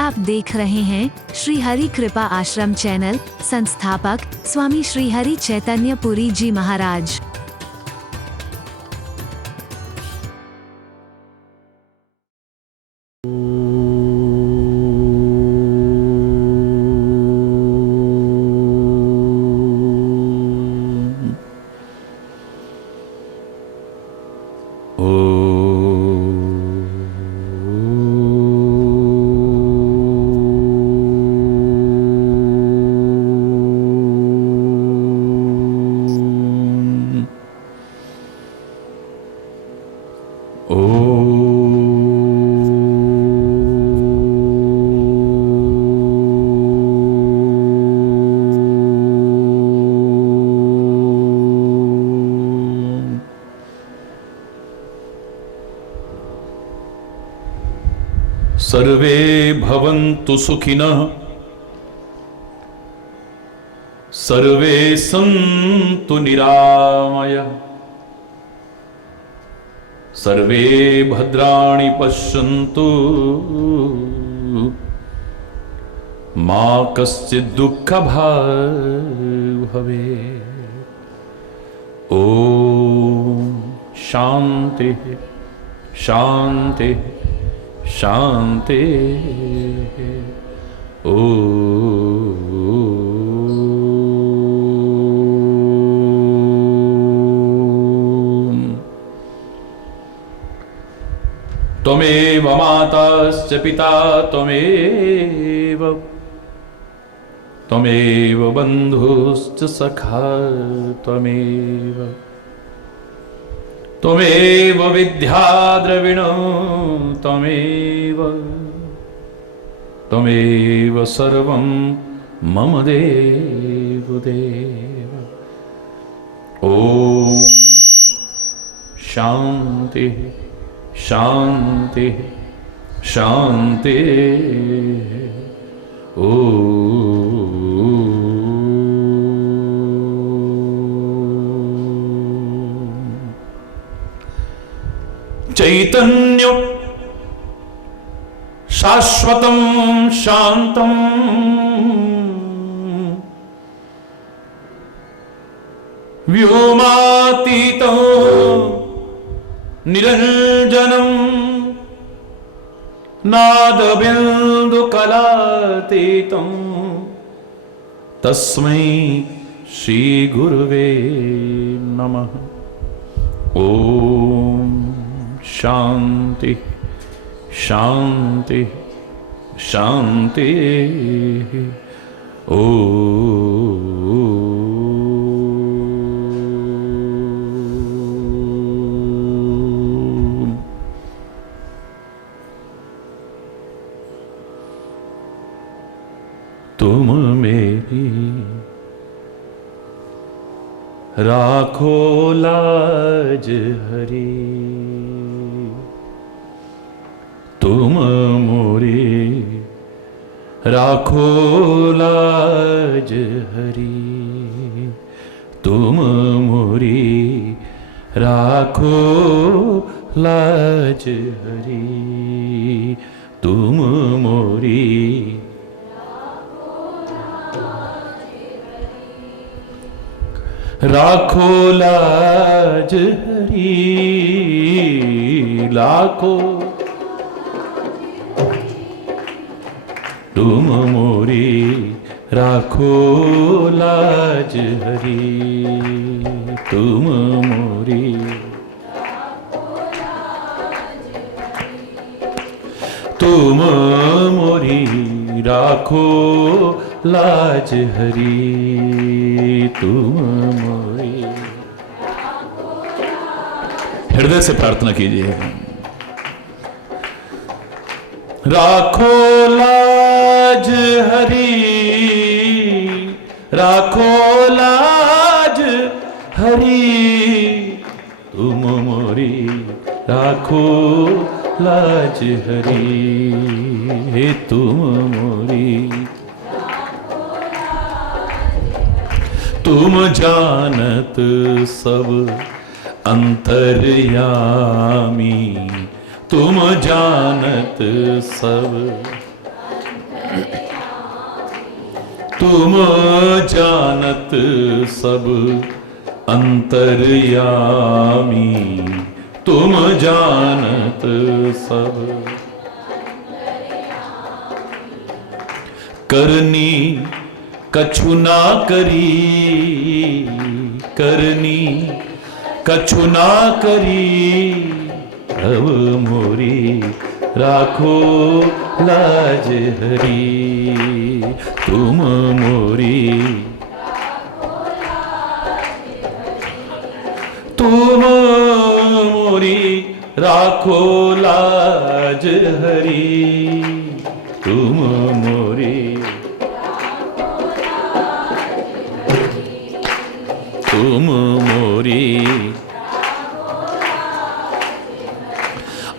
आप देख रहे हैं श्री हरि कृपा आश्रम चैनल। संस्थापक स्वामी श्री हरि चैतन्य पुरी जी महाराज। सर्वे भवन्तु सुखिनः, सर्वे सन्तु निरामयाः, सर्वे भद्राणि पश्यन्तु, मा कश्चित् दुःखभाग् भवेत्। ॐ शान्ति शान्ति शांति। ओ त्वमेव माताश्च पिता त्वमेव, त्वमेव बन्धुश्च सखा त्वमेव, त्वमेव विद्या द्रविणो त्वमेव, त्वमेव सर्वं मम देव देव। ॐ शान्ति शान्ति शान्ति। ॐ चैतन्य शाश्वतं शांतं, व्योमातीतं निरंजनं, नादबिन्दुकलातीतं, तस्मै श्री गुरुवे नमः। ओम शांति शांति शांति। ओ तुम मेरी राखो लाज हरी, तुम मोरी राखो लाज हरी, तुम मोरी राखो लाज हरी, तुम मोरी राखो लाज हरी, लाखो तुम मोरी राखो लाज हरी, तुम मोरी तुम मोरी राखो लाज हरी, तुम मोरी। हृदय से प्रार्थना कीजिए। राखो लाज हरी, राखो लाज हरी, तुम मोरी राखो लाज हरी, तुम मोरी। तुम जानत सब अंतर्यामी, तुम जानत सब तुम जानत सब अंतर्यामी, तुम जानत सब। करनी कछु ना करी, करनी कछु ना करी, अब मोरी राखो लाज हरी। तुम मोरी, तुम मोरी राखो लाज हरी। तुम मोरी, तुम मोरी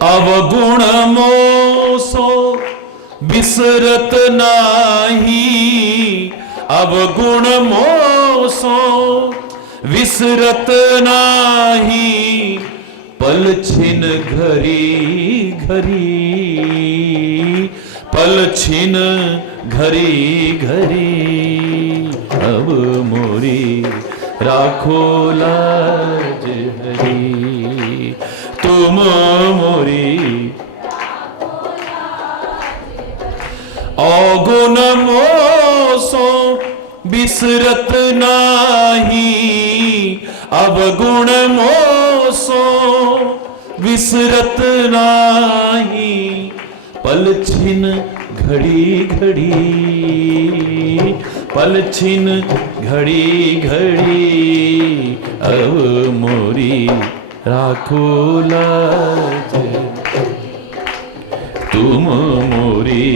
अवगुण मोसो बिसरत नाही, अवगुण मोसो विसरत नाही। पल छिन घरी घरी, पल छिन घरी घरी, अब मोरी राखो लाज हरी। तुम मोरी अवगुण मोसो बिसरत नाही, अवगुण मोसो विसरत नाही। पल छिन घड़ी घड़ी, पल छिन घड़ी घड़ी, अब मोरी राखो लाज। तुम मोरी,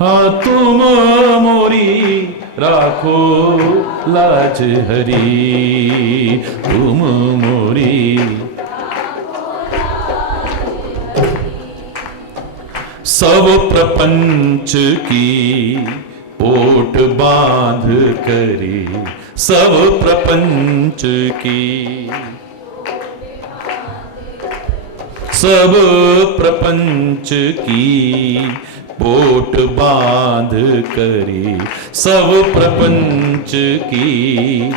हाँ तुम मोरी राखो लाज हरी। तुम मोरी, सब प्रपंच की पोट बांध करे, सब प्रपंच की, सब प्रपंच की पोट बांध करे, सब प्रपंच की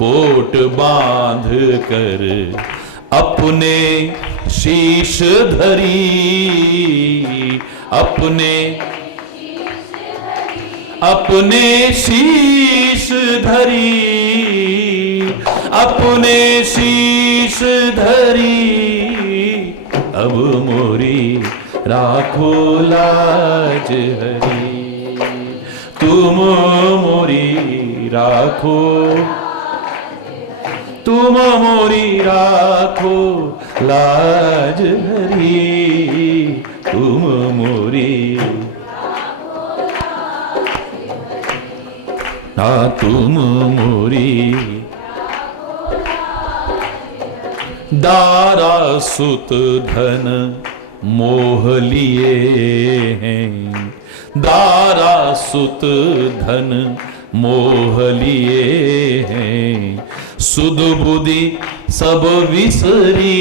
पोट बांध कर। अपने शीश धरी, अपने, अपने शीश धरी, अपने शीश धरी, अब मोरी राखो लाज हरी। तुम मोरी राखो, तुम मोरी राखो लाज हरी। तुम मोरी, हाँ तुम मोरी दारा सुत धन मोह लिए हैं, दारा सुत धन मोह लिए हैं। सुध बुद्धि सब विसरी,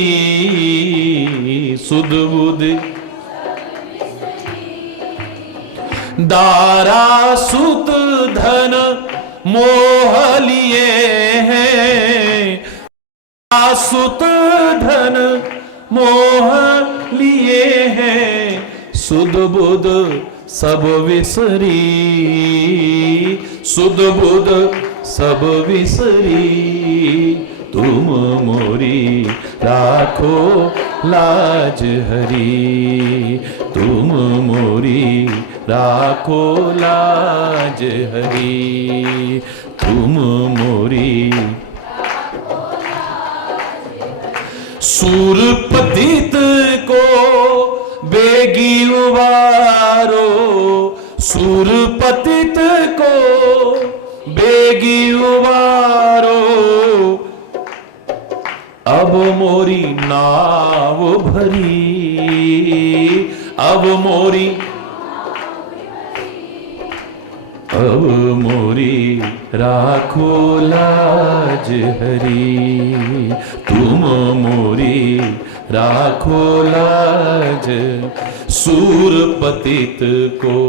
सुध बुद्धि दारा सुत धन मोह लिए हैं, सुत धन मोह लिए हैं। सुध बुध सब विसरी, सुध बुध सब विसरी। तुम मोरी राखो लाज हरी। तुम मोरी राखो लाज हरी। तुम मोरी सूर पतित को बेगी उबारो, सूर पतित को बेगी उबारो। अब मोरी नाव भरी, अब मोरी, अब मोरी राखो लाज हरी। तुम मोरी राखो लाज, सूर पतित को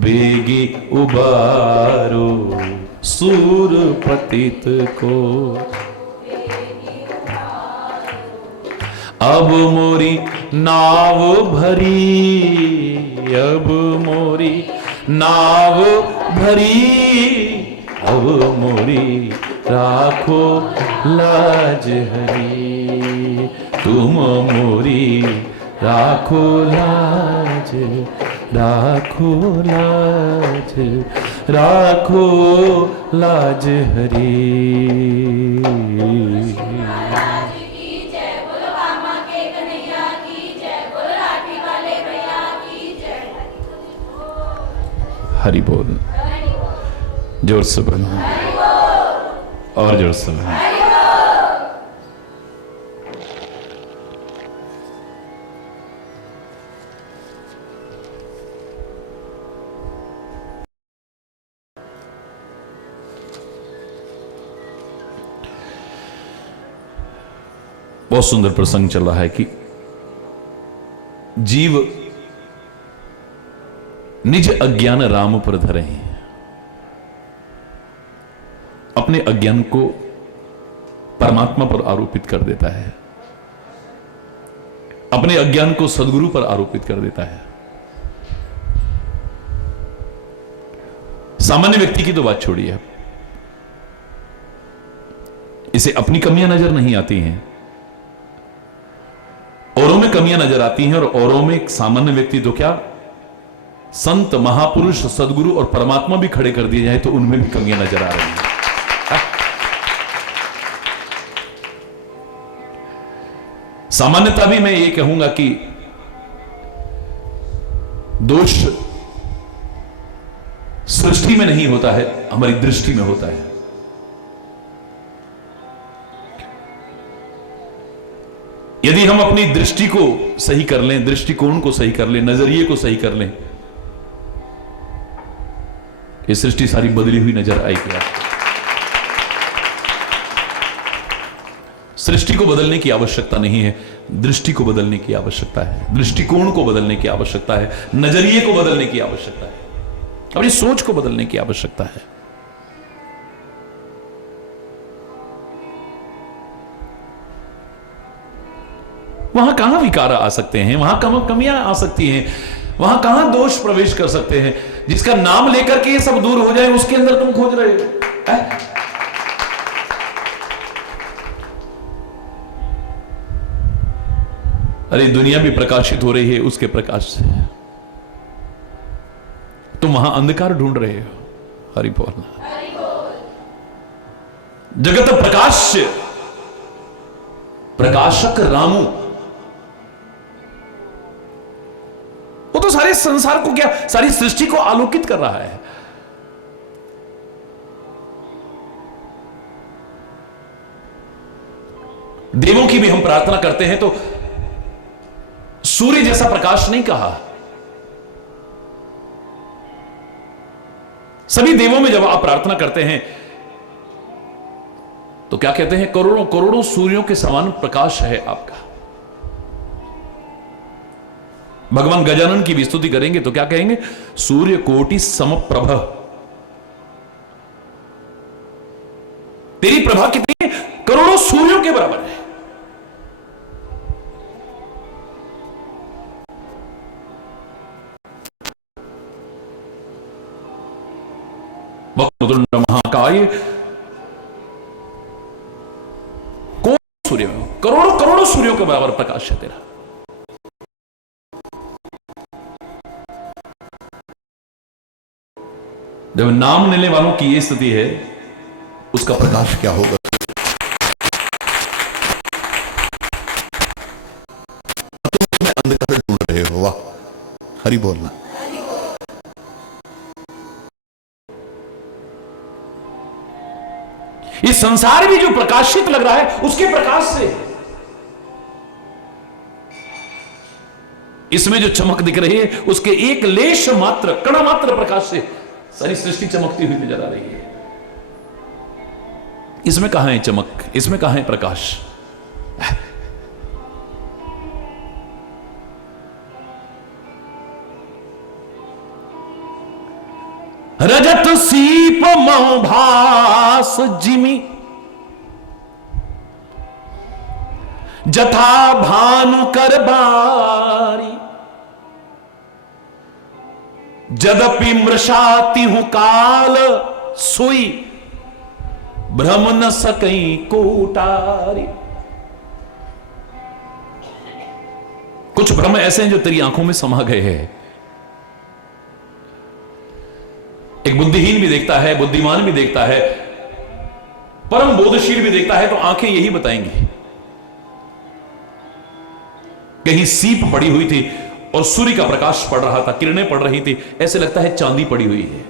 बेगी उबारो, सूर पतित को। अब मोरी नाव भरी, अब मोरी नाव भरी, अब मोरी राखो लाज हरी, तुम मोरी राखो लाज, राखो लाज, राखो लाज हरी। हरि बोल, जोर से बोलो, और जोर से बोलो। बहुत सुंदर प्रसंग चल रहा है कि जीव निज अज्ञान राम पर धरे हैं, अपने अज्ञान को परमात्मा पर आरोपित कर देता है, अपने अज्ञान को सदगुरु पर आरोपित कर देता है। सामान्य व्यक्ति की तो बात छोड़िए, इसे अपनी कमियां नजर नहीं आती हैं, औरों में कमियां नजर आती हैं, और औरों में एक सामान्य व्यक्ति तो क्या, संत, महापुरुष, सदगुरु और परमात्मा भी खड़े कर दिए जाए तो उनमें भी कमियां नजर आ रही हैं। सामान्यता भी मैं ये कहूंगा कि दोष सृष्टि में नहीं होता है, हमारी दृष्टि में होता है। यदि हम अपनी दृष्टि को सही कर लें, दृष्टिकोण को सही कर लें, नजरिए को सही कर लें, ये सृष्टि सारी बदली हुई नजर आएगी। सृष्टि को बदलने की आवश्यकता नहीं है, दृष्टि को बदलने की आवश्यकता है, दृष्टिकोण को बदलने की आवश्यकता है, नजरिए को बदलने की आवश्यकता है, अपनी सोच को बदलने की आवश्यकता है। वहां कहां विकार आ सकते हैं, वहां कहां कमियां आ सकती हैं, वहां कहां दोष प्रवेश कर सकते हैं, जिसका नाम लेकर के ये सब दूर हो जाए उसके अंदर तुम खोज रहे हो। अरे दुनिया भी प्रकाशित हो रही है उसके प्रकाश से, तुम वहां अंधकार ढूंढ रहे हो। हरि बोल। जगत प्रकाश्य प्रकाशक रामू, वो तो सारे संसार को क्या, सारी सृष्टि को आलोकित कर रहा है। देवों की भी हम प्रार्थना करते हैं तो सूर्य जैसा प्रकाश नहीं कहा। सभी देवों में जब आप प्रार्थना करते हैं तो क्या कहते हैं, करोड़ों करोड़ों सूर्यों के समान प्रकाश है आपका। भगवान गजानन की भी स्तुति करेंगे तो क्या कहेंगे, सूर्य कोटि समप्रभ। तेरी प्रभा कितनी है, करोड़ों सूर्यों के बराबर है। वक्रतुंड महाकाय, सूर्य में करोड़ों करोड़ों सूर्यों के बराबर प्रकाश है तेरा। जब नाम लेने वालों की यह स्थिति है, उसका प्रकाश क्या होगा। तुम उसमें अंधकार ढूंढ रहे हो, वाह हरि बोलना। ये संसार भी जो प्रकाशित लग रहा है उसके प्रकाश से, इसमें जो चमक दिख रही है उसके एक लेश मात्र, कण मात्र प्रकाश से सारी सृष्टि चमकती हुई नजर आ रही है। इसमें कहां है चमक, इसमें कहां है प्रकाश। रजत सीप मौभास जिमी जथा भानु कर बारी जदपि मृषाति हूं काल सोई भ्रम न सकई कोटारी। कुछ भ्रम ऐसे हैं जो तेरी आंखों में समा गए हैं। एक बुद्धिहीन भी देखता है, बुद्धिमान भी देखता है, परम बोधशील भी देखता है, तो आंखें यही बताएंगी। कहीं सीप पड़ी हुई थी और सूर्य का प्रकाश पड़ रहा था, किरणें पड़ रही थी, ऐसे लगता है चांदी पड़ी हुई है।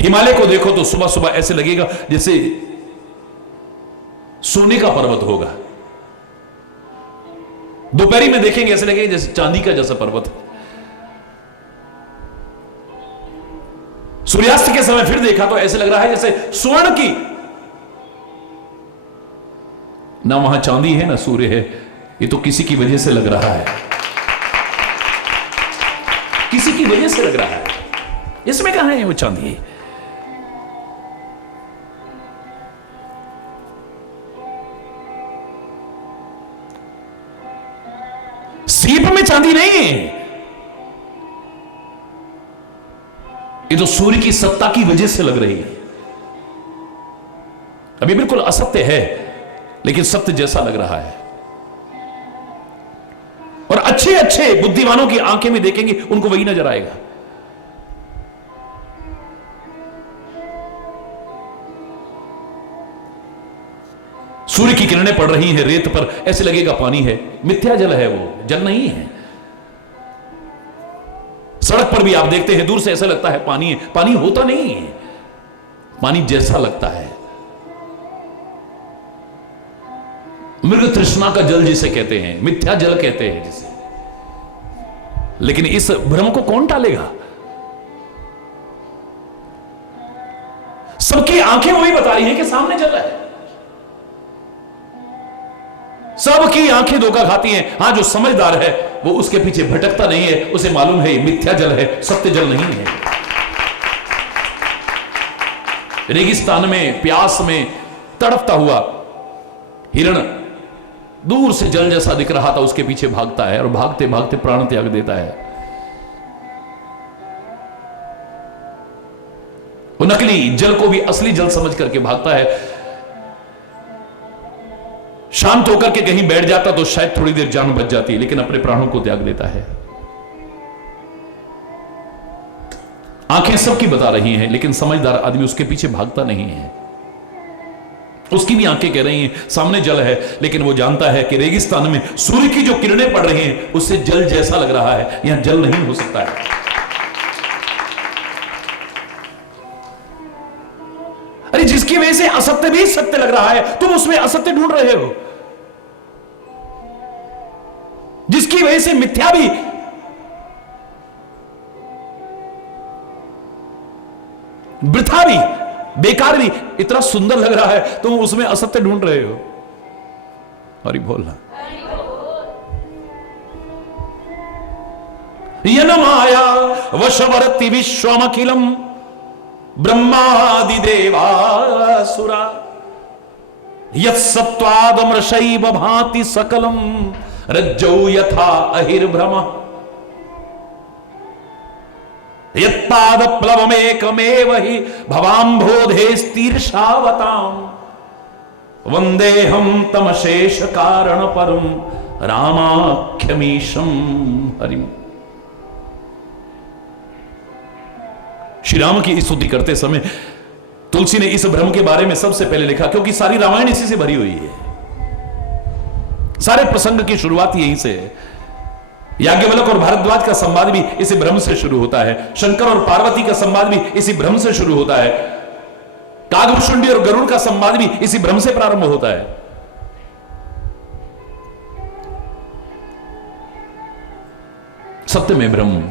हिमालय को देखो तो सुबह सुबह ऐसे लगेगा जैसे सोने का पर्वत होगा, दोपहरी में देखेंगे ऐसे लगेगा जैसे चांदी का जैसा पर्वत है। सूर्यास्त के समय फिर देखा तो ऐसे लग रहा है जैसे स्वर्ण की, ना वहां चांदी है ना सूर्य है, ये तो किसी की वजह से लग रहा है, किसी की वजह से लग रहा है। इसमें कहां है वो चांदी? सीप में चांदी नहीं है, ये तो सूर्य की सत्ता की वजह से लग रही है। अभी बिल्कुल असत्य है लेकिन सत्य जैसा लग रहा है। और अच्छे अच्छे बुद्धिमानों की आंखें में देखेंगे उनको वही नजर आएगा। सूर्य की किरणें पड़ रही हैं रेत पर, ऐसे लगेगा पानी है, मिथ्या जल है, वो जल नहीं है। सड़क पर भी आप देखते हैं दूर से ऐसा लगता है पानी है, पानी होता नहीं है, पानी जैसा लगता है। मृग तृष्णा का जल जिसे कहते हैं, मिथ्या जल कहते हैं जिसे। लेकिन इस भ्रम को कौन टालेगा? सबकी आंखें वही बता रही हैं कि सामने जल है। सबकी आंखें धोखा खाती हैं। हां, जो समझदार है वो उसके पीछे भटकता नहीं है, उसे मालूम है ये मिथ्या जल है, सत्य जल नहीं है। रेगिस्तान में प्यास में तड़पता हुआ हिरण दूर से जल जैसा दिख रहा था, उसके पीछे भागता है और भागते भागते प्राण त्याग देता है। वो नकली जल को भी असली जल समझ करके भागता है। शांत होकर के कहीं बैठ जाता तो शायद थोड़ी देर जान बच जाती, लेकिन अपने प्राणों को त्याग देता है। आंखें सबकी बता रही हैं लेकिन समझदार आदमी उसके पीछे भागता नहीं है। उसकी भी आंखें कह रही हैं सामने जल है, लेकिन वो जानता है कि रेगिस्तान में सूर्य की जो किरणें पड़ रही हैं उससे जल जैसा लग रहा है, यहां जल नहीं हो सकता है। अरे जिसकी वजह से असत्य भी सत्य लग रहा है, तुम उसमें असत्य ढूंढ रहे हो। जिसकी वजह से मिथ्या भी वृथा भी बेकार भी इतना सुंदर लग रहा है, तुम उसमें असत्य ढूंढ रहे हो। हरि बोलना। यन माया वशवर्ति विश्वमखिलम ब्रह्मादि देवासुरा यत्सत्वादमृषैव भाति सकलम रज्जौ यथा अहिर्भ्रम यत्पाद प्लवमेकमेव हि भवाम्भोधेस्तीर्षावताम् वंदेहम तमशेष कारण परम रामाख्यमीशम हरिम। श्री राम की स्तुति करते समय तुलसी ने इस भ्रम के बारे में सबसे पहले लिखा, क्योंकि सारी रामायण इसी से भरी हुई है। सारे प्रसंग की शुरुआत यहीं से है। याज्ञवल्क्य और भारद्वाज का संवाद भी इसी भ्रम से शुरू होता है। शंकर और पार्वती का संवाद भी इसी भ्रम से शुरू होता है। कागभूषुंडी और गरुड़ का संवाद भी इसी भ्रम से प्रारंभ होता है। सत्य में भ्रम,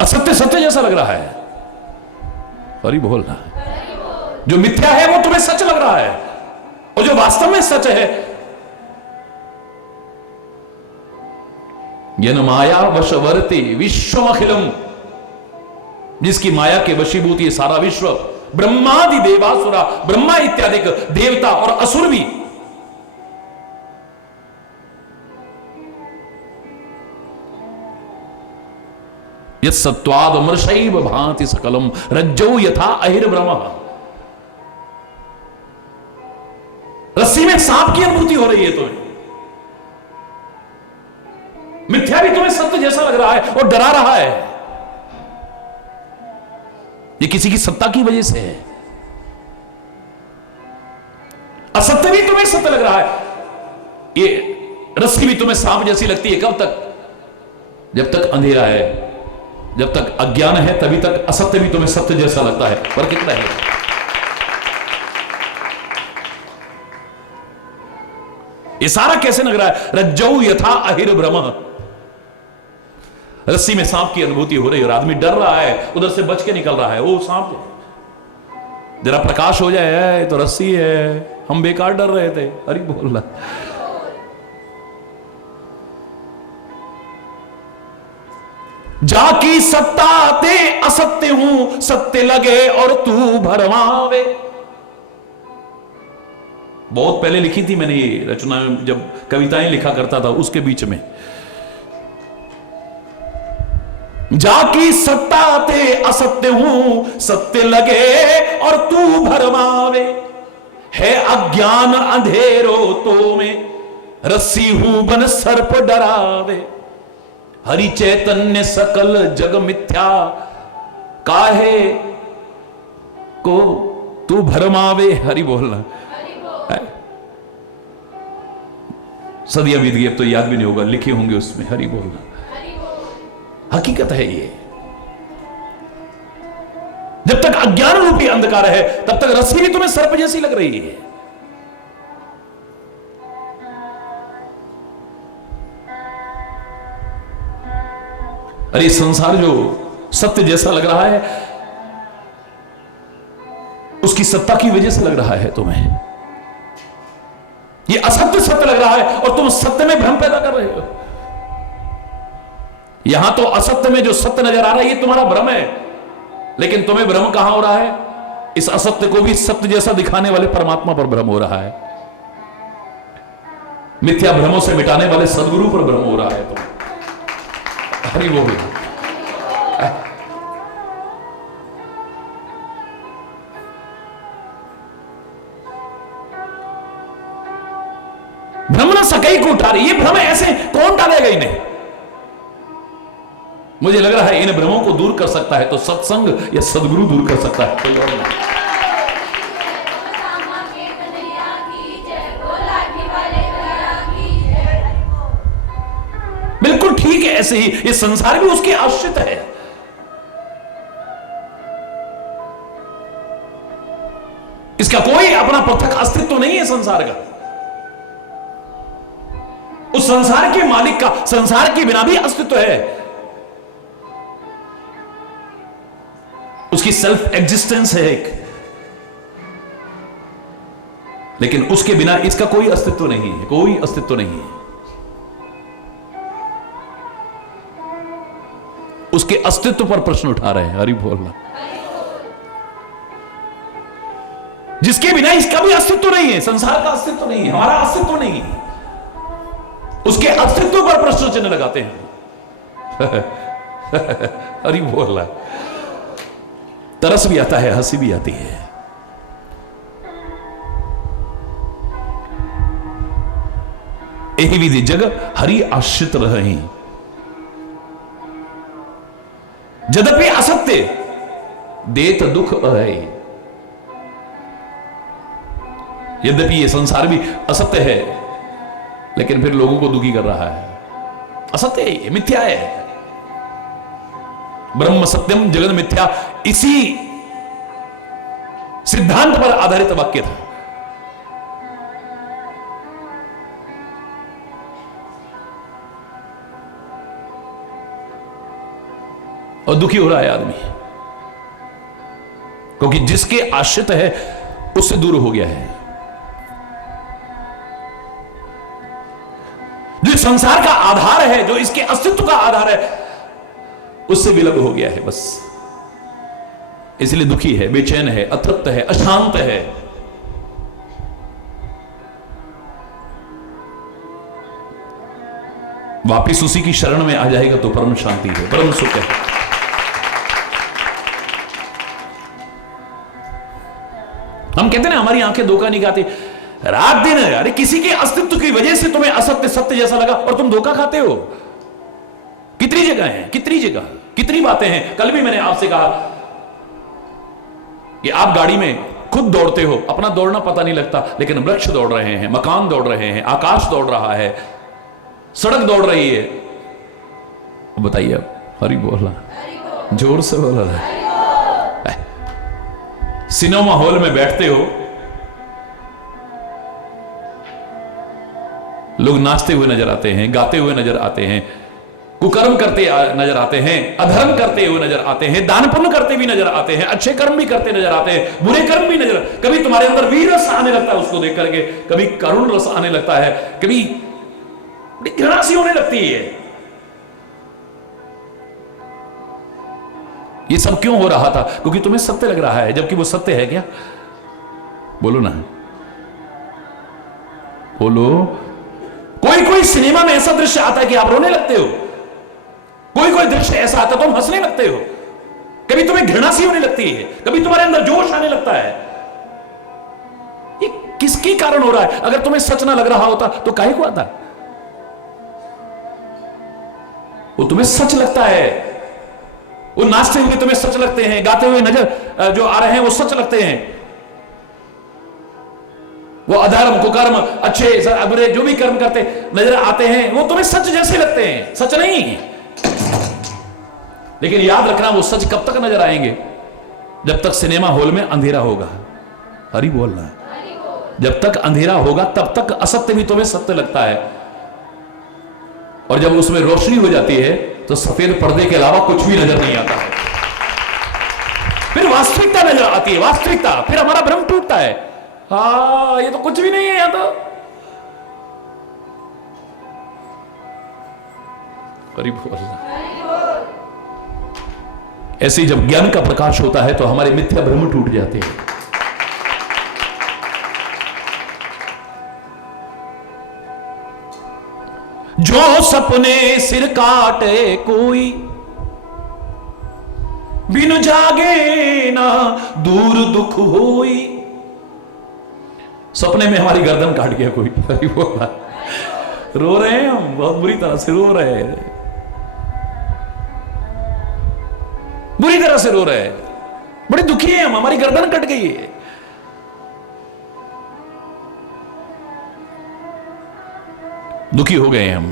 असत्य सत्य जैसा लग रहा है। हरि बोलना। जो मिथ्या है वो तुम्हें सच लग रहा है, और जो वास्तव में सच है यन माया वशवर्ती विश्वमखिलम, जिसकी माया के वशीभूत ये सारा विश्व, ब्रह्मादि देवासुरा, ब्रह्मा इत्यादि देवता और असुर भी, यत् सत्वाद अमृषैव भांति सकलम रज्जौ यथा अहिर्ब्रह्म। रस्सी में सांप की अनुभूति हो रही है तुम्हें, मिथ्या भी तुम्हें सत्य जैसा लग रहा है और डरा रहा है, ये किसी की सत्ता की वजह से है। असत्य भी तुम्हें सत्य लग रहा है, ये रस्सी भी तुम्हें सांप जैसी लगती है। कब तक? जब तक अंधेरा है, जब तक अज्ञान है, तभी तक असत्य भी तुम्हें सत्य जैसा लगता है। पर कितना है? ये सारा कैसे लग रहा है? रज्जौ यथा अहिर्ब्रह्म, रस्सी में सांप की अनुभूति हो रही है और आदमी डर रहा है, उधर से बच के निकल रहा है। वो सांप जरा प्रकाश हो जाए, तो रस्सी है, हम बेकार डर रहे थे। अरे बोल रहा, जाकी सत्ता ते असत्य हूं, सत्य लगे और तू भरमावे। बहुत पहले लिखी थी मैंने ये रचना, जब कविताएं लिखा करता था उसके बीच में। जाकी सत्ता ते असत्य हूं, सत्य लगे और तू भरमावे। है अज्ञान अंधेरो तो में, रस्सी हूं बन सर्प डरावे। हरि चैतन्य सकल जग मिथ्या, काहे को तू भरमावे। हरि बोलना, सदियां बीत गई, अब तो याद भी नहीं होगा, लिखे होंगे उसमें। हरि बोलना, हकीकत है ये। जब तक अज्ञान रूपी अंधकार है, तब तक रस्सी भी तुम्हें सर्प जैसी लग रही है। अरे संसार जो सत्य जैसा लग रहा है, उसकी सत्ता की वजह से लग रहा है तुम्हें। ये असत्य सत्य लग रहा है और तुम सत्य में भ्रम पैदा कर रहे हो। यहां तो असत्य में जो सत्य नजर आ रहा है, ये तुम्हारा भ्रम है, लेकिन तुम्हें भ्रम कहां हो रहा है? इस असत्य को भी सत्य जैसा दिखाने वाले परमात्मा पर भ्रम हो रहा है। मिथ्या भ्रमों से मिटाने वाले सदगुरु पर भ्रम हो रहा है। तुम हरि बोल। भ्रम न सकई को उठा रही, ये भ्रम ऐसे कौन डालेगा इन्हें? मुझे लग रहा है इन भ्रमों को दूर कर सकता है तो सत्संग या सदगुरु दूर कर सकता है, कोई और नहीं। बिल्कुल ठीक है, ऐसे ही ये संसार भी उसके आश्रित है। इसका कोई अपना पृथक अस्तित्व नहीं है संसार का। उस संसार के मालिक का संसार के बिना भी अस्तित्व है, उसकी सेल्फ एग्जिस्टेंस है एक, लेकिन उसके बिना इसका कोई अस्तित्व नहीं है, कोई अस्तित्व नहीं है। उसके अस्तित्व पर प्रश्न उठा रहे हैं। हरि बोलना, जिसके बिना इसका भी अस्तित्व नहीं है, संसार का अस्तित्व नहीं है, हमारा अस्तित्व नहीं है, उसके अस्तित्व पर प्रश्न चिन्ह लगाते हैं। हरि बोलना, तरस भी आता है, हंसी भी आती है। यही विधि जग हरि आश्रित रहे, यद्यपि असत्य देत दुख है। यद्यपि ये संसार भी असत्य है, लेकिन फिर लोगों को दुखी कर रहा है। असत्य है, मिथ्या है। ब्रह्म सत्यम जगत मिथ्या, इसी सिद्धांत पर आधारित वाक्य था। और दुखी हो रहा है आदमी, क्योंकि जिसके आश्रित है उससे दूर हो गया है। जो इस संसार का आधार है, जो इसके अस्तित्व का आधार है, उससे विलग हो गया है बस। इसलिए दुखी है, बेचैन है, अतृप्त है, अशांत है। वापिस उसी की शरण में आ जाएगा तो परम शांति है, परम सुख है। हम कहते हैं ना, हमारी आंखें धोखा नहीं खाती। रात दिन है, अरे किसी के अस्तित्व की वजह से तुम्हें असत्य सत्य जैसा लगा और तुम धोखा खाते हो। कितनी जगह है, कितनी जगह, कितनी बातें हैं। कल भी मैंने आपसे कहा कि आप गाड़ी में खुद दौड़ते हो, अपना दौड़ना पता नहीं लगता, लेकिन वृक्ष दौड़ रहे हैं, मकान दौड़ रहे हैं, आकाश दौड़ रहा है, सड़क दौड़ रही है। बताइए अब, हरि बोला, जोर से बोला। सिनेमा हॉल में बैठते हो, लोग नाचते हुए नजर आते हैं, गाते हुए नजर आते हैं, कुकर्म करते नजर आते हैं, अधर्म करते हुए नजर आते हैं, दान पुण्य करते भी नजर आते हैं, अच्छे कर्म भी करते नजर आते हैं, बुरे कर्म भी नजर। कभी तुम्हारे अंदर वीर रस आने लगता है उसको देख करके, कभी करुण रस आने लगता है, कभी घृणा सी होने लगती है। ये सब क्यों हो रहा था? क्योंकि तुम्हें सत्य लग रहा है, जबकि वो सत्य है क्या? बोलो ना, बोलो। कोई कोई सिनेमा में ऐसा दृश्य आता है कि आप रोने लगते हो, कोई कोई दृश्य ऐसा आता है तुम हंसने लगते हो, कभी तुम्हें घृणा सी होने लगती है, कभी तुम्हारे अंदर जोश आने लगता है। ये किसके कारण हो रहा है? अगर तुम्हें सच ना लग रहा होता तो काहे को आता? वो तुम्हें सच लगता है, वो नाचते हुए तुम्हें सच लगते हैं, गाते हुए नजर जो आ रहे हैं वो सच लगते हैं। वो अधर्म कुकर्म अच्छे बुरे जो भी कर्म करते नजर आते हैं वो तुम्हें सच जैसे लगते हैं, सच नहीं। लेकिन याद रखना, वो सच कब तक नजर आएंगे? जब तक सिनेमा हॉल में अंधेरा होगा। हरि बोलना, जब तक अंधेरा होगा तब तक असत्य भी तुम्हें सत्य लगता है, और जब उसमें रोशनी हो जाती है तो सफेद पर्दे के अलावा कुछ भी नजर नहीं आता है। फिर वास्तविकता नजर आती है, वास्तविकता, फिर हमारा भ्रम टूटता है। हाँ, ये तो कुछ भी नहीं है, यहां तो करीब बोलना। ऐसे जब ज्ञान का प्रकाश होता है तो हमारे मिथ्या भ्रम टूट जाते हैं। जो सपने सिर काटे कोई, बिन जागे ना दूर दुख होई। सपने में हमारी गर्दन काट गया कोई, रो रहे हैं हम, बहुत बुरी तरह से रो रहे हैं, बुरी तरह से रो रहे हैं, बड़े दुखी हैं हम, हमारी गर्दन कट गई है। दुखी हो गए हम।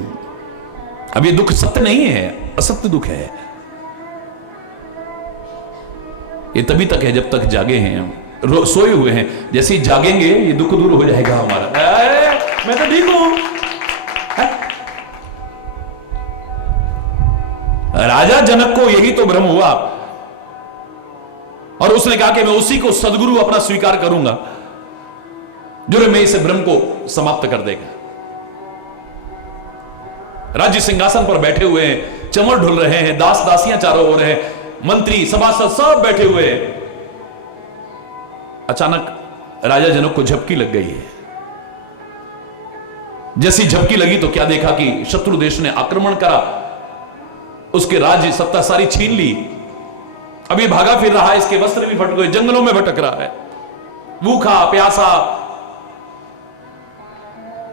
अब ये दुख सत्य नहीं है, असत्य दुख है। ये तभी तक है जब तक जागे हैं हम, सोए हुए हैं। जैसे ही जागेंगे ये दुख दूर हो जाएगा हमारा। मैं तो ठीक हूं। राजा जनक को यही तो भ्रम हुआ, और उसने कहा कि मैं उसी को सदगुरु अपना स्वीकार करूंगा जो मैं इस भ्रम को समाप्त कर देगा। राज्य सिंहासन पर बैठे हुए हैं, चमर ढुल रहे हैं, दास दासियां चारों ओर हैं, मंत्री सभासद सब बैठे हुए हैं। अचानक राजा जनक को झपकी लग गई है। जैसी झपकी लगी तो क्या देखा कि शत्रु देश ने आक्रमण करा, उसके राज्य सत्ता सारी छीन ली। अभी भागा फिर रहा है, इसके वस्त्र भी फट गए, जंगलों में भटक रहा है, भूखा प्यासा,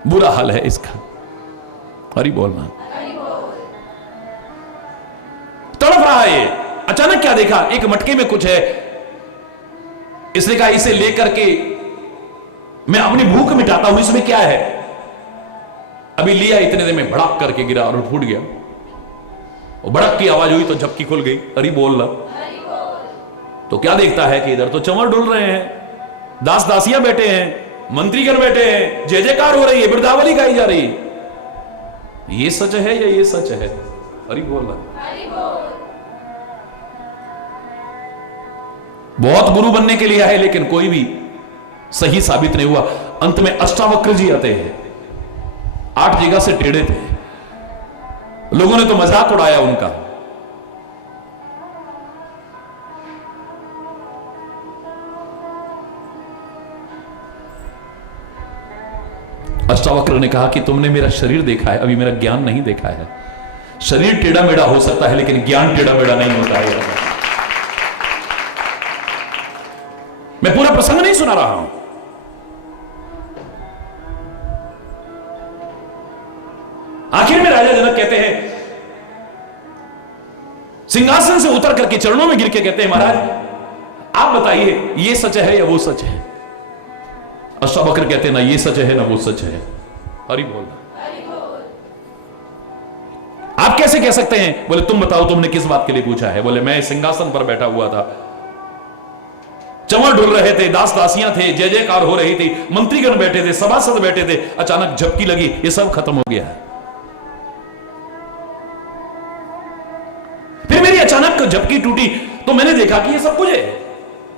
बुरा हाल है इसका। हरि बोलना, तड़प रहा है। अचानक क्या देखा, एक मटके में कुछ है। इसने कहा इसे लेकर के मैं अपनी भूख मिटाता हूं, इसमें क्या है। अभी लिया, इतने देर में भड़क करके गिरा और फूट गया। और भड़क की आवाज हुई तो झपकी खुल गई। हरि बोलना। तो क्या देखता है कि इधर तो चंवर डुल रहे हैं, दास दासियां बैठे हैं, मंत्रीगण बैठे हैं, जय जयकार हो रही है, बिरदावली गाई जा रही है। ये सच है या ये सच है? हरि बोलना। बहुत गुरु बनने के लिए आए, लेकिन कोई भी सही साबित नहीं हुआ। अंत में अष्टावक्र जी आते हैं, 8 जगह से टेढ़े थे, लोगों ने तो मजाक उड़ाया उनका। अष्टावक्र ने कहा कि तुमने मेरा शरीर देखा है, अभी मेरा ज्ञान नहीं देखा है। शरीर टेढ़ा मेढ़ा हो सकता है लेकिन ज्ञान टेढ़ा मेढ़ा नहीं होता है। मैं पूरा प्रसंग नहीं सुना रहा हूं। आखिर में राजा जनक कहते हैं, सिंहासन से उतर करके चरणों में गिर के कहते हैं, महाराज आप बताइए ये सच है या वो सच है। अष्टावक्र कहते हैं, ना ये सच है ना वो सच है। हरि बोल। आप कैसे कह सकते हैं? बोले तुम बताओ तुमने किस बात के लिए पूछा है। बोले मैं सिंहासन पर बैठा हुआ था, चंवर डुल रहे थे, दास दासियां थे, जय जयकार हो रही थी, मंत्रीगण बैठे थे, सभासद बैठे थे, अचानक झपकी लगी, ये सब खत्म हो गया है। फिर मेरी अचानक झपकी टूटी तो मैंने देखा कि ये सब कुछ है,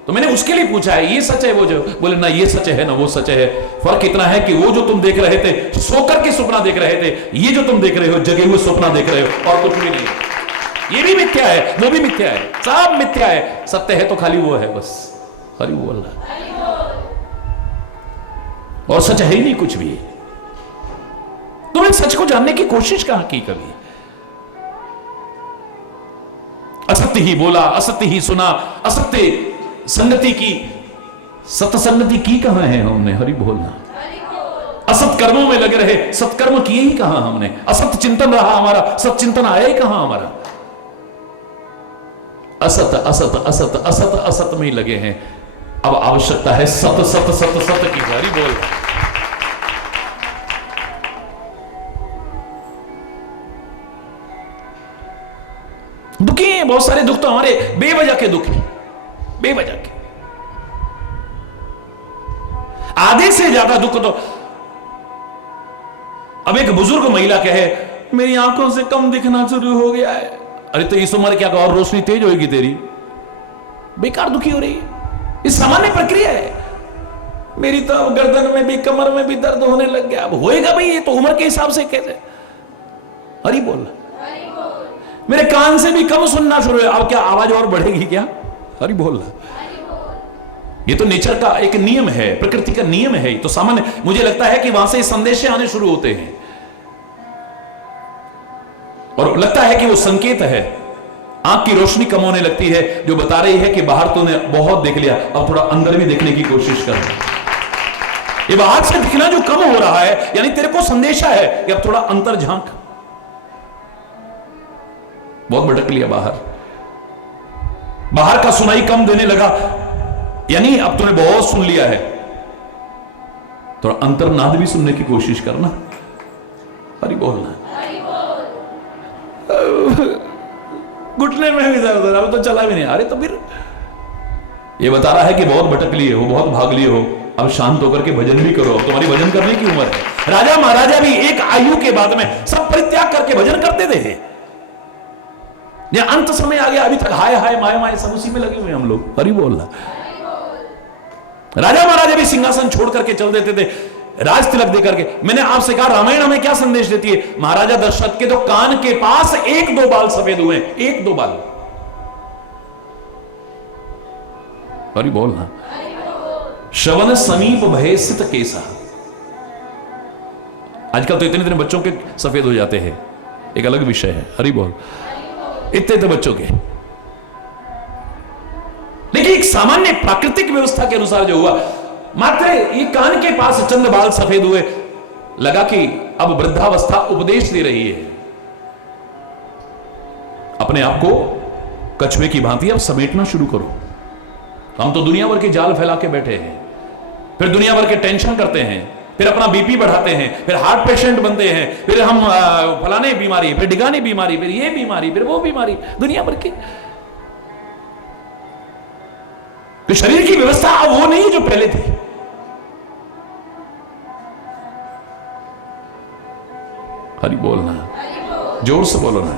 तो मैंने उसके लिए पूछा है ये सच है वो जो। बोले ना ये सच है ना वो सच है। फर्क इतना है कि वो जो तुम देख रहे थे सोकर के सपना देख रहे थे, ये जो तुम देख रहे हो जगे हुए सपना देख रहे हो, और कुछ भी नहीं। ये भी मिथ्या है, वो भी मिथ्या है, सब मिथ्या है। सत्य है तो खाली वो है बस। हरि बोल। और सच है ही नहीं कुछ भी। तुमने सच को जानने की कोशिश कहां की कभी? असत्य ही बोला, असत्य ही सुना, असत्य संगति की, सत्संगति की कहां है हमने? हरि बोलना। असत कर्मों में लगे रहे, सत्कर्म किए ही कहां हमने? असत चिंतन रहा हमारा, सत्चिंतन आया ही कहां हमारा? असत असत असत असत असत में ही लगे हैं। अब आवश्यकता है सत सत सत सत की। हरि बोल। दुखी हैं, बहुत सारे दुख तो हमारे बेवजह के दुख हैं, बेवजह के। आधे से ज्यादा दुख तो, अब एक बुजुर्ग महिला कहे मेरी आंखों से कम दिखना शुरू हो गया है। अरे तो इस उम्र क्या और रोशनी तेज होगी तेरी? बेकार दुखी हो रही है, ये सामान्य प्रक्रिया है। मेरी तो गर्दन में भी कमर में भी दर्द होने लग गया। अब होएगा भाई, ये तो उम्र के हिसाब से कैसे। हरि बोल। मेरे कान से भी कम सुनना शुरू है, अब क्या आवाज और बढ़ेगी क्या? हरि बोल। ये तो नेचर का एक नियम है, प्रकृति का नियम है। तो सामान्य, मुझे लगता है कि वहां से संदेश आने शुरू होते हैं और लगता है कि वो संकेत है। आंख की रोशनी कम होने लगती है जो बता रही है कि बाहर तूने बहुत देख लिया, अब थोड़ा अंदर भी देखने की कोशिश कर। ये बाहर से दिखना जो कम हो रहा है, यानी तेरे को संदेशा है कि अब थोड़ा अंतर झांक। बहुत भटक लिया बाहर, बाहर का सुनाई कम देने लगा, यानी अब तूने बहुत सुन लिया है, थोड़ा अंतर्नाद भी सुनने की कोशिश करना। हरि बोलना। घुटने में भी दर्द, अब तो चला भी नहीं। अरे तो फिर ये बता रहा है कि बहुत भटक लिए हो, बहुत भाग लिए हो, अब शांत होकर के भजन भी करो। अब तुम्हारी भजन करने की उम्र है। राजा महाराजा भी एक आयु के बाद में सब परित्याग करके भजन करते थे। ये अंत समय आ गया, अभी तक हाय हाय माय माय सब उसी में लगे हुए हम लोग। हरि बोलना। राजा महाराजा भी सिंहासन छोड़ करके चल देते थे, राज तिलक देकर के। मैंने आपसे कहा रामायण हमें क्या संदेश देती है? महाराजा दशरथ के तो कान के पास एक दो बाल सफेद हुए, एक दो बाल। हरि बोलना। श्रवण समीप भय सित केसा। आजकल तो इतने इतने बच्चों के सफेद हो जाते हैं, एक अलग विषय है। हरि बोल। इतने इतने बच्चों के, लेकिन एक सामान्य प्राकृतिक व्यवस्था के अनुसार जो हुआ, मात्र ये कान के पास चंद बाल सफेद हुए, लगा कि अब वृद्धावस्था उपदेश दे रही है। अपने आप को कछुए की भांति अब समेटना शुरू करो। हम तो दुनिया भर के जाल फैला के बैठे हैं, फिर दुनिया भर के टेंशन करते हैं, फिर अपना बीपी बढ़ाते हैं, फिर हार्ट पेशेंट बनते हैं, फिर हम फलाने बीमारी, फिर डिगानी बीमारी, फिर ये बीमारी, फिर वो बीमारी, दुनिया भर की। तो शरीर की व्यवस्था अब वो नहीं जो पहले थी। हरि बोलना, जोर से बोलो ना।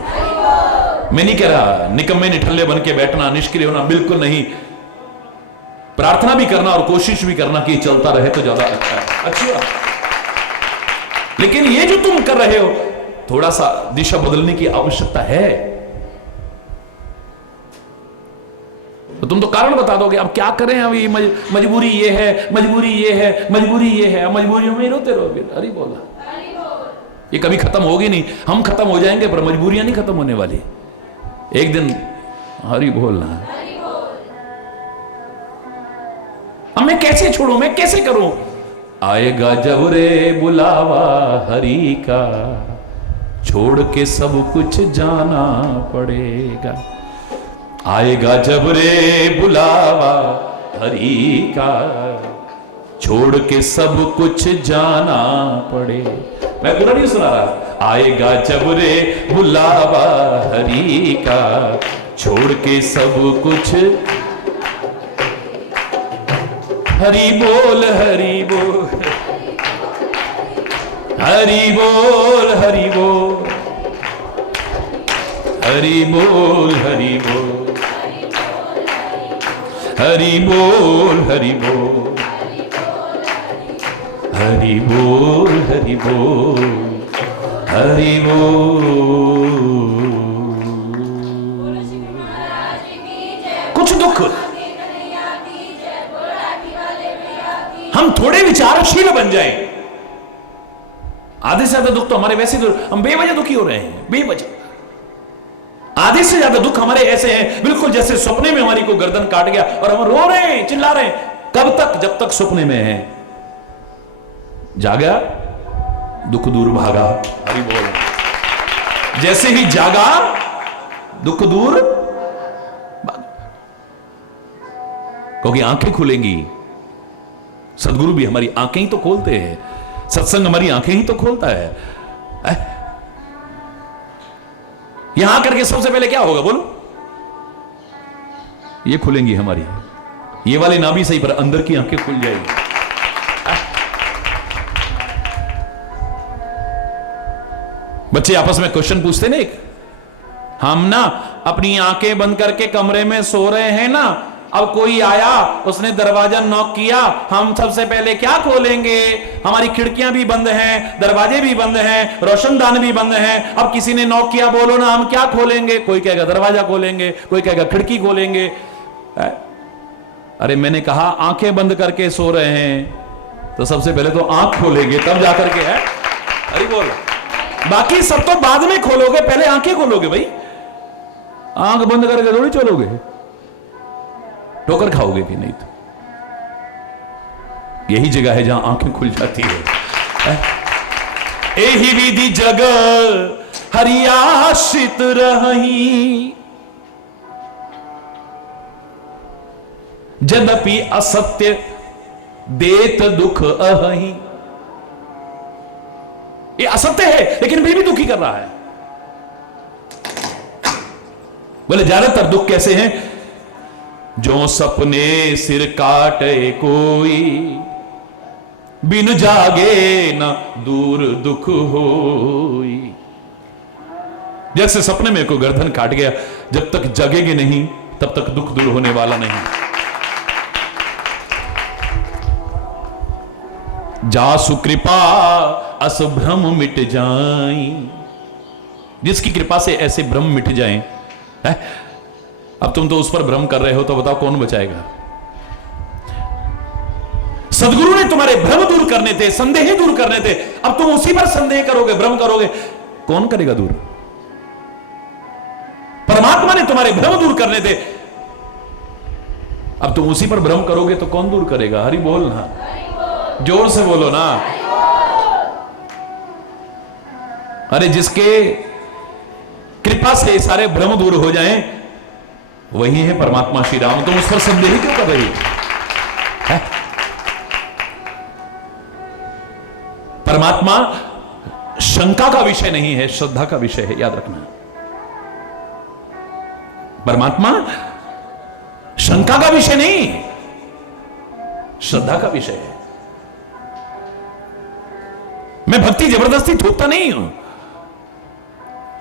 मैं नहीं कह रहा निकम्मे निठल्ले बन के बैठना, निष्क्रिय होना, बिल्कुल नहीं। प्रार्थना भी करना और कोशिश भी करना कि चलता रहे तो ज्यादा अच्छा है, अच्छी बात। लेकिन ये जो तुम कर रहे हो थोड़ा सा दिशा बदलने की आवश्यकता है। तो तुम तो कारण बता दोगे, अब क्या करें, अब ये मजबूरी ये है, मजबूरी ये है, मजबूरी ये है, मजबूरियों में ही रोते रहोगे। हरि बोल, ये कभी खत्म होगी नहीं। हम खत्म हो जाएंगे पर मजबूरियां नहीं खत्म होने वाली एक दिन। हरि बोलना, अब मैं कैसे छोड़ूं, मैं कैसे करूं? आएगा जब रे बुलावा हरि का, छोड़ के सब कुछ जाना पड़ेगा। आएगा जब रे बुलावा हरि का, छोड़ के सब कुछ जाना पड़े। मैं पूरा नहीं सुना रहा। आएगा जब रे बुलावा हरि का, छोड़ के सब कुछ। हरि बोल, हरि बोल, हरि बोल, हरि बोल, हरि बोल, हरि बोल, हरि बोल, हरि बोल, हरि बोल, हरि बोल, हरि बोल। कुछ दुख हम थोड़े विचारशील बन जाएं, आधे से ज्यादा दुख तो हमारे वैसे हम बेवजह दुखी हो रहे हैं, बेवजह। आधे से ज्यादा दुख हमारे ऐसे हैं बिल्कुल जैसे सपने में हमारी को गर्दन काट गया और हम रो रहे हैं, चिल्ला रहे हैं। कब तक? जब तक सपने में है। जागा, दुख दूर भागा। हरि बोल। जैसे ही जागा, दुख दूर भागा, क्योंकि आंखें खुलेंगी। सदगुरु भी हमारी आंखें ही तो खोलते हैं, सत्संग हमारी आंखें ही तो खोलता है। यहां करके सबसे पहले क्या होगा बोलो? ये खुलेंगी हमारी, ये वाली ना भी सही पर अंदर की आंखें खुल जाएगी। बच्चे आपस में क्वेश्चन पूछते ना, एक हम ना अपनी आंखें बंद करके कमरे में सो रहे हैं ना, अब कोई आया, उसने दरवाजा नॉक किया, हम सबसे पहले क्या खोलेंगे? हमारी खिड़कियां भी बंद हैं, दरवाजे भी बंद हैं, रोशनदान भी बंद हैं। अब किसी ने नॉक किया, बोलो ना, हम क्या खोलेंगे? कोई कहेगा दरवाजा खोलेंगे, कोई कहेगा खिड़की खोलेंगे। अरे मैंने कहा आंखें बंद करके सो रहे हैं तो सबसे पहले तो आंख खोलेंगे, तब जाकर के है। अरे बोल, बाकी सब तो बाद में खोलोगे, पहले आंखें खोलोगे भाई। आंख बंद करके थोड़ी चलोगे, ठोकर खाओगे भी नहीं। तो यही जगह है जहां आंखें खुल जाती है। एही विधि जग हरि आश्रित रही, यद्यपि असत्य देत दुख अहि। ये असत्य है लेकिन फिर भी दुखी कर रहा है। बोले ज्यादातर दुख कैसे हैं? जो सपने सिर काटे कोई, बिन जागे न दूर दुख होई। जैसे सपने में कोई गर्दन काट गया, जब तक जगेगे नहीं तब तक दुख दूर होने वाला नहीं। जासु कृपा अस भ्रम मिट जाई। जिसकी कृपा से ऐसे भ्रम मिट जाएं, है? अब तुम तो उस पर भ्रम कर रहे हो, तो बताओ कौन बचाएगा? सदगुरु ने तुम्हारे भ्रम दूर करने थे, संदेह दूर करने थे, अब तुम उसी पर संदेह करोगे, भ्रम करोगे, कौन करेगा दूर? परमात्मा ने तुम्हारे भ्रम दूर करने थे, अब तुम उसी पर भ्रम करोगे तो कौन दूर करेगा? हरि बोल ना, जोर से बोलो ना। अरे जिसके कृपा से सारे भ्रम दूर हो जाएं, वही है परमात्मा श्री राम। तुम उस पर संदेह क्यों कर रही है? परमात्मा शंका का विषय नहीं है, श्रद्धा का विषय है, याद रखना। परमात्मा शंका का विषय नहीं, श्रद्धा का विषय है। मैं भक्ति जबरदस्ती थोपता नहीं हूं,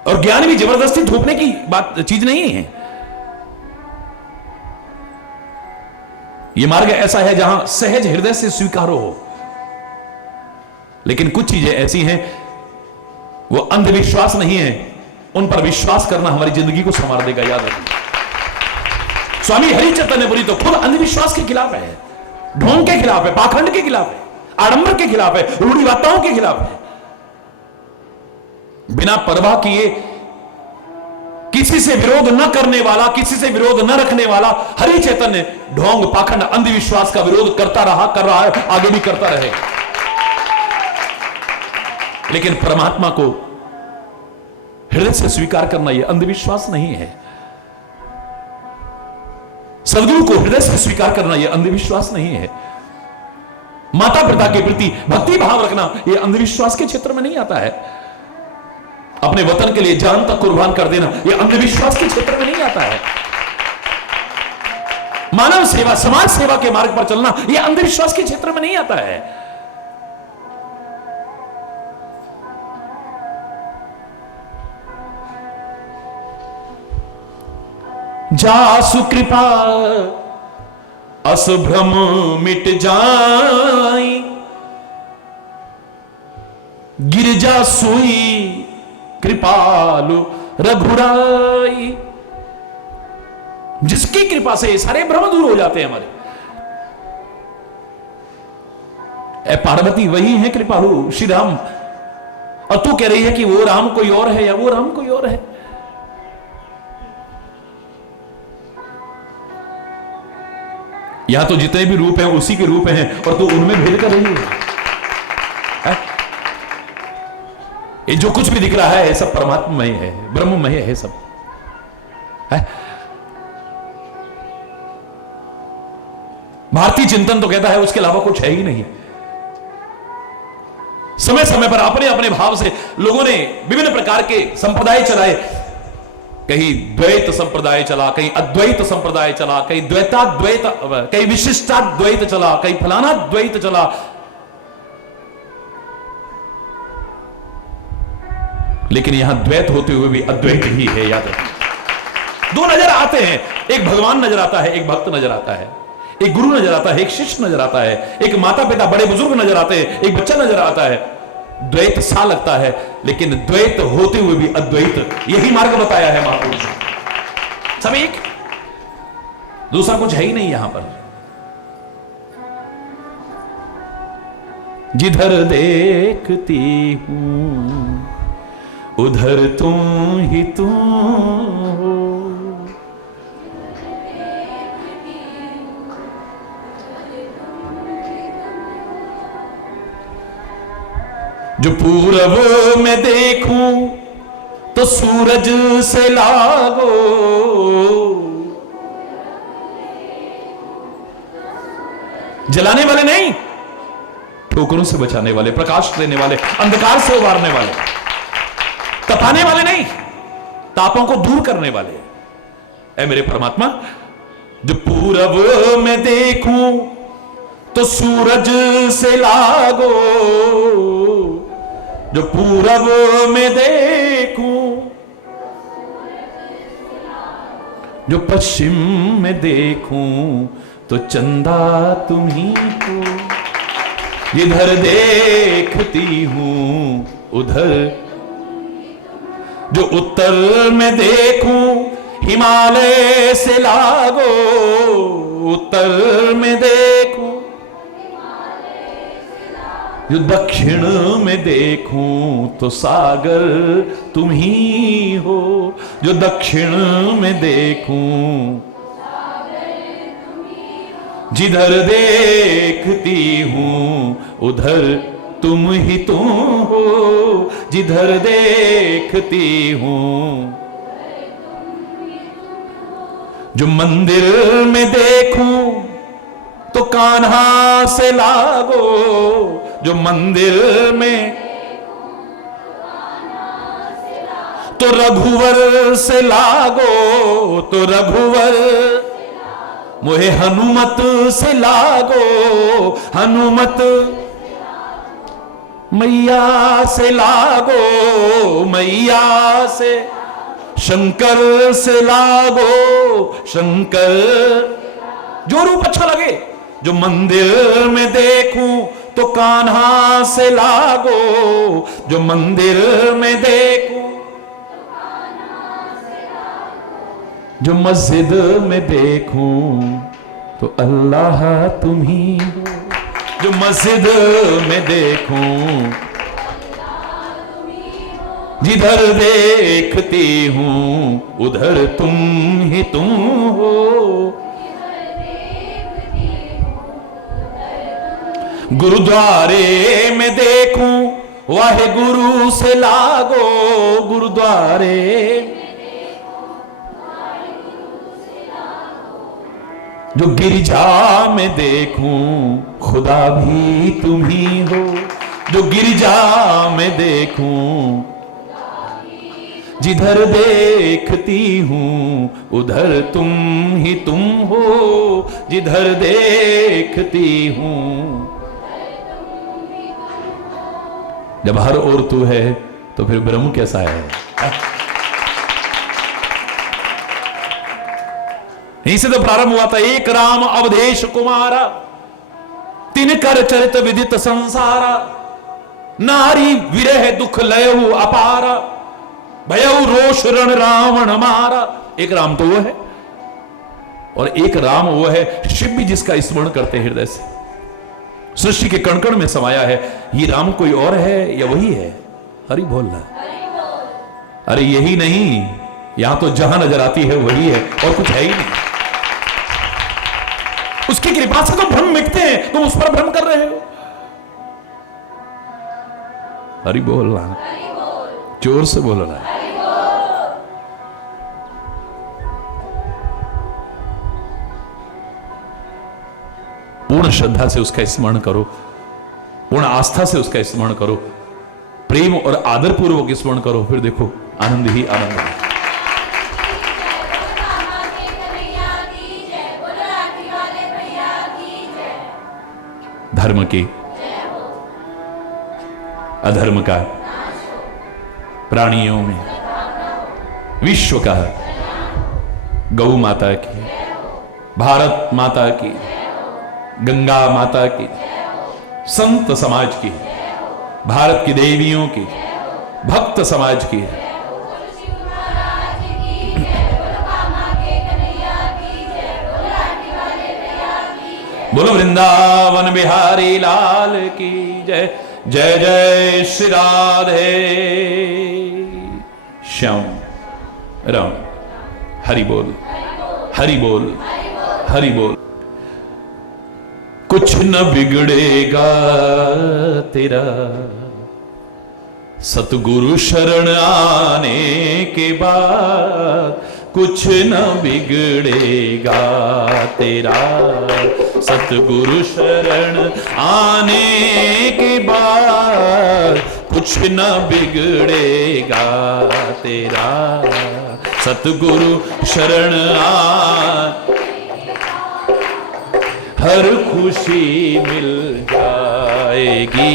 और ज्ञान भी जबरदस्ती थोपने की बात चीज नहीं है। यह मार्ग ऐसा है जहां सहज हृदय से स्वीकारो हो, लेकिन कुछ चीजें ऐसी हैं वो अंधविश्वास नहीं है, उन पर विश्वास करना हमारी जिंदगी को संवार देगा। याद रखिए, स्वामी हरि चैतन्यपुरी तो खुद अंधविश्वास के खिलाफ है, ढोंग के खिलाफ है, पाखंड के खिलाफ है, आडंबर के खिलाफ है, रूढ़िवादिताओं के खिलाफ है। बिना परवाह किए किसी से विरोध न करने वाला, किसी से विरोध न रखने वाला हरि चैतन्य ढोंग, पाखंड, अंधविश्वास का विरोध करता रहा, कर रहा है, आगे भी करता रहे। लेकिन परमात्मा को हृदय से स्वीकार करना यह अंधविश्वास नहीं है। सदगुरु को हृदय से स्वीकार करना यह अंधविश्वास नहीं है। माता पिता के प्रति भक्ति भाव रखना यह अंधविश्वास के क्षेत्र में नहीं आता है। अपने वतन के लिए जान तक कुर्बान कर देना यह अंधविश्वास के क्षेत्र में नहीं आता है। मानव सेवा, समाज सेवा के मार्ग पर चलना यह अंधविश्वास के क्षेत्र में नहीं आता है। जासु कृपा अस भ्रम मिट जाई, गिरजा सोई कृपालु रघुराई। जिसकी कृपा से सारे भ्रम दूर हो जाते हैं हमारे। ए पार्वती वही है कृपालु श्री राम, और तू कह रही है कि वो राम कोई और है या वो राम कोई और है। यहां तो जितने भी रूप हैं उसी के रूप हैं, और तू उनमें भेद कर रही है। ये जो कुछ भी दिख रहा है सब परमात्ममय है, ब्रह्ममय है सब है। भारतीय चिंतन तो कहता है उसके अलावा कुछ है ही नहीं। समय समय पर अपने अपने भाव से लोगों ने विभिन्न प्रकार के संप्रदाय चलाए। कहीं द्वैत संप्रदाय चला, कहीं अद्वैत संप्रदाय चला, कहीं द्वैताद्वैत, कहीं विशिष्टाद्वैत चला, कहीं फलाना द्वैत चला। लेकिन यहां द्वैत होते हुए भी अद्वैत ही है। याद रखिए, दो नजर आते हैं, एक भगवान नजर आता है, एक भक्त नजर आता है, एक गुरु नजर आता है, एक शिष्य नजर आता है, एक माता पिता बड़े बुजुर्ग नजर आते हैं, एक बच्चा नजर आता है। द्वैत सा लगता है, लेकिन द्वैत होते हुए भी अद्वैत, यही मार्ग बताया है महापुरुष। सब एक, दूसरा कुछ है ही नहीं यहां पर। जिधर देखती हूं उधर तुम ही तुम हो, जो पूरब में देखूं तो सूरज से लागो, जलाने वाले नहीं, ठोकरों से बचाने वाले, प्रकाश देने वाले, अंधकार से उबारने वाले, तपाने वाले नहीं, तापों को दूर करने वाले। ऐ मेरे परमात्मा, जो पूरब में देखूं तो सूरज से लागो, जो पूरब में देखूं, जो पश्चिम में देखूं तो चंदा तुम ही हो। जिधर देखती हूं उधर, जो उत्तर में देखूं हिमालय से लागो, उत्तर में देखूं, जो दक्षिण में देखूं तो सागर तुम ही हो। जो दक्षिण में देखूं, जिधर देखती हूं उधर तुम ही तुम हो। जिधर देखती हूं, जो मंदिर में देखूं तो कान्हा से लागो, जो मंदिर में तो रघुवर से लागो, तो रघुवर, मोहे हनुमत से लागो, हनुमत मैया से लागो, मैया से, शंकर से लागो, शंकर, जो रूप अच्छा लगे। जो मंदिर में देखूं तो कान्हा से लागो, जो मंदिर में देखूं, जो मस्जिद में देखूं, तो अल्लाह तुम ही हो। जो मस्जिद में देखूं, जिधर देखती हूं उधर तुम ही तुम हो। गुरुद्वारे में देखूं, वाहे गुरु से लागो, गुरुद्वारे जो गिरजा में देखूं, खुदा भी तुम ही हो। जो गिरजा में देखूं, जिधर देखती हूं उधर तुम ही तुम हो। जिधर देखती हूं, जब हर ओर तू है तो फिर ब्रह्म कैसा है? यहीं से तो प्रारंभ हुआ था। एक राम अवधेश कुमारा, तीन कर चरित विदित संसारा, नारी विरह दुख लयहु अपारा, भयहु रोष रण रावण मारा। एक राम तो वो है, और एक राम वो है शिव भी जिसका स्मरण करते हृदय से, सृष्टि के कण कण में समाया है। ये राम कोई और है या वही है? हरि बोल रहा। अरे यही नहीं, यहां तो जहां नजर आती है वही है, और कुछ है ही नहीं। उसकी कृपा से तो भ्रम मिटते हैं, तुम उस पर भ्रम कर रहे हो। हरि बोल रहा, जोर से बोल रहा है। पूर्ण श्रद्धा से उसका स्मरण करो, पूर्ण आस्था से उसका स्मरण करो, प्रेम और आदर पूर्वक स्मरण करो, फिर देखो आनंद ही आनंद है। धर्म की, अधर्म का, प्राणियों में, विश्व का, गौ माता की, भारत माता की, गंगा माता की, संत समाज की, भारत की देवियों की, भक्त समाज की, बोलो वृंदावन बिहारी लाल की जय। जय जय श्री राधे श्याम राम। हरि बोल, हरि बोल, हरि बोल। कुछ न बिगड़ेगा तेरा सतगुरु शरण आने के बाद, कुछ न बिगड़ेगा तेरा सतगुरु शरण आने के बाद, कुछ न बिगड़ेगा तेरा सतगुरु शरण हर खुशी मिल जाएगी।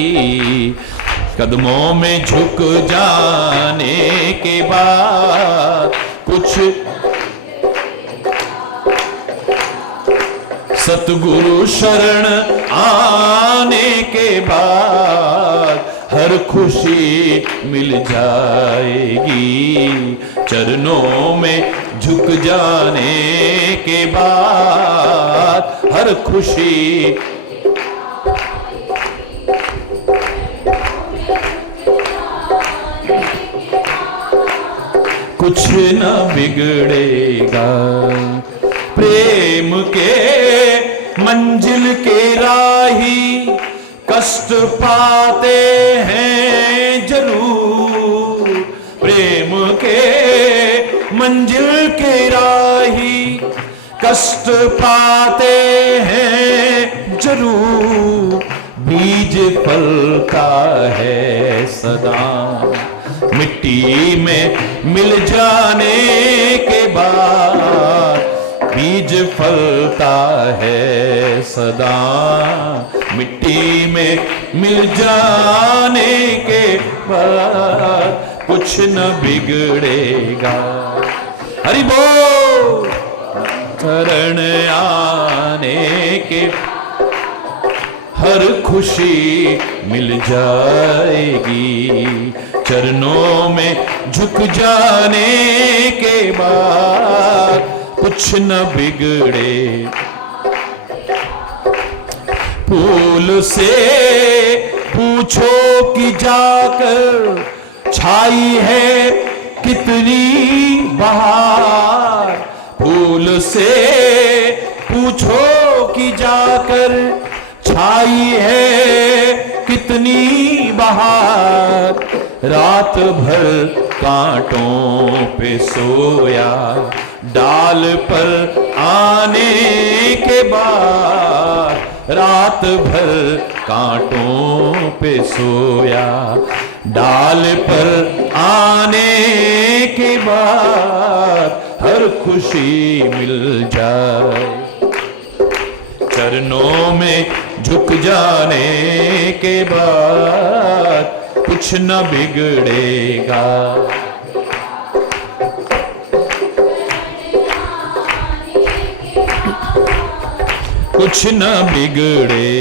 कदमों में झुक जाने के बाद, कुछ सतगुरु शरण आने के बाद हर खुशी मिल जाएगी। चरणों में झुक जाने के बाद हर खुशी कुछ न बिगड़ेगा। प्रेम के मंजिल के राही कष्ट पाते हैं जरूर। प्रेम के मंजिल के राही कष्ट पाते हैं जरूर। बीज फलता है सदा मिट्टी में मिल जाने के बाद। बीज फलता है सदा मिट्टी में मिल जाने के बाद, कुछ न बिगड़ेगा। हरि बोल। शरण आने के हर खुशी मिल जाएगी। चरणों में झुक जाने के बाद कुछ न बिगड़े। फूल से पूछो कि जाकर छाई है कितनी बहार। फूल से पूछो कि जाकर छाई है कितनी बहार। रात भर कांटों पे सोया, डाल पर आने के बाद। रात भर कांटों पे सोया, डाल पर आने के बाद हर खुशी मिल जाए। चरणों में झुक जाने के बाद कुछ न बिगड़ेगा। कुछ न बिगड़े।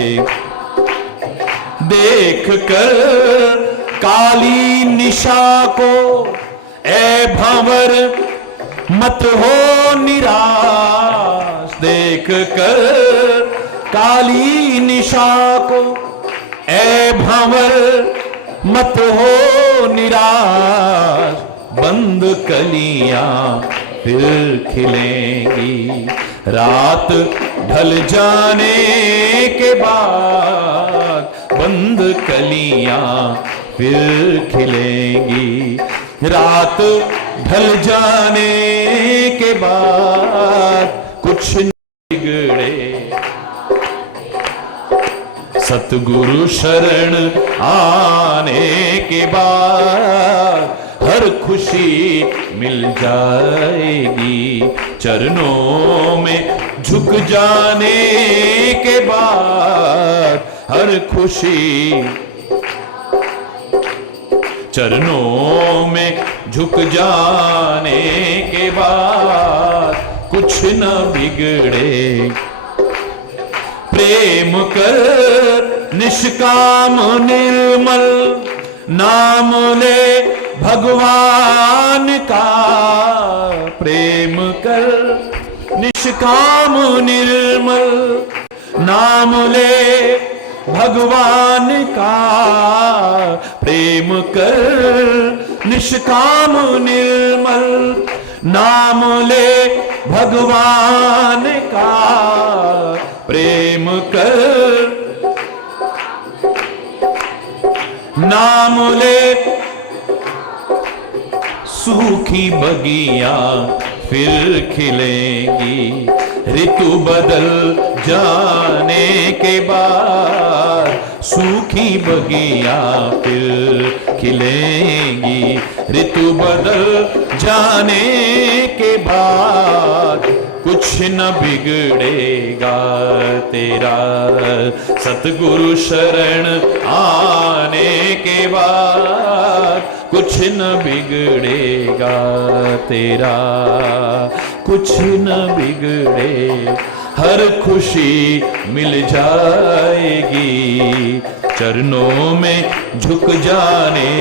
देख कर काली निशा को ए भंवर मत हो निराश। देख कर काली निशा को ए भंवर मत हो निराश। बंद कलियां फिर खिलेंगी, रात ढल जाने के बाद। बंद कलियां फिर खिलेंगी, रात ढल जाने के बाद कुछ न बिगड़े। सतगुरु शरण आने के बाद हर खुशी मिल जाएगी। चरणों में झुक जाने के बाद हर खुशी। चरणों में झुक जाने के बाद कुछ न बिगड़े। प्रेम कर निष्काम निर्मल, नाम ले भगवान का। प्रेम कर निष्काम निर्मल, नाम ले भगवान का। प्रेम कर निष्काम निर्मल, नाम ले भगवान का। प्रेम कर नाम ले। सूखी बगिया फिर खिलेंगी, ऋतु बदल जाने के बाद। सूखी बगिया फिर खिलेंगी, ऋतु बदल जाने के बाद कुछ न बिगड़ेगा तेरा। सतगुरु शरण आने के बाद कुछ न बिगड़ेगा तेरा। कुछ न बिगड़े, हर खुशी मिल जाएगी। चरणों में झुक जाने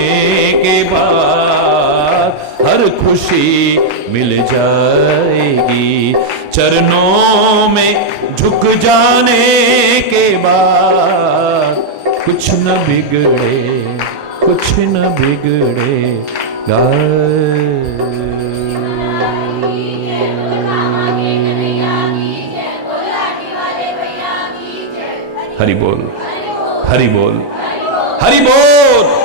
के बाद हर खुशी मिल जाएगी। चरणों में झुक जाने के बाद कुछ न बिगड़े, कुछ न बिगड़ेगा। हरि बोल, हरि बोल, हरि बोल।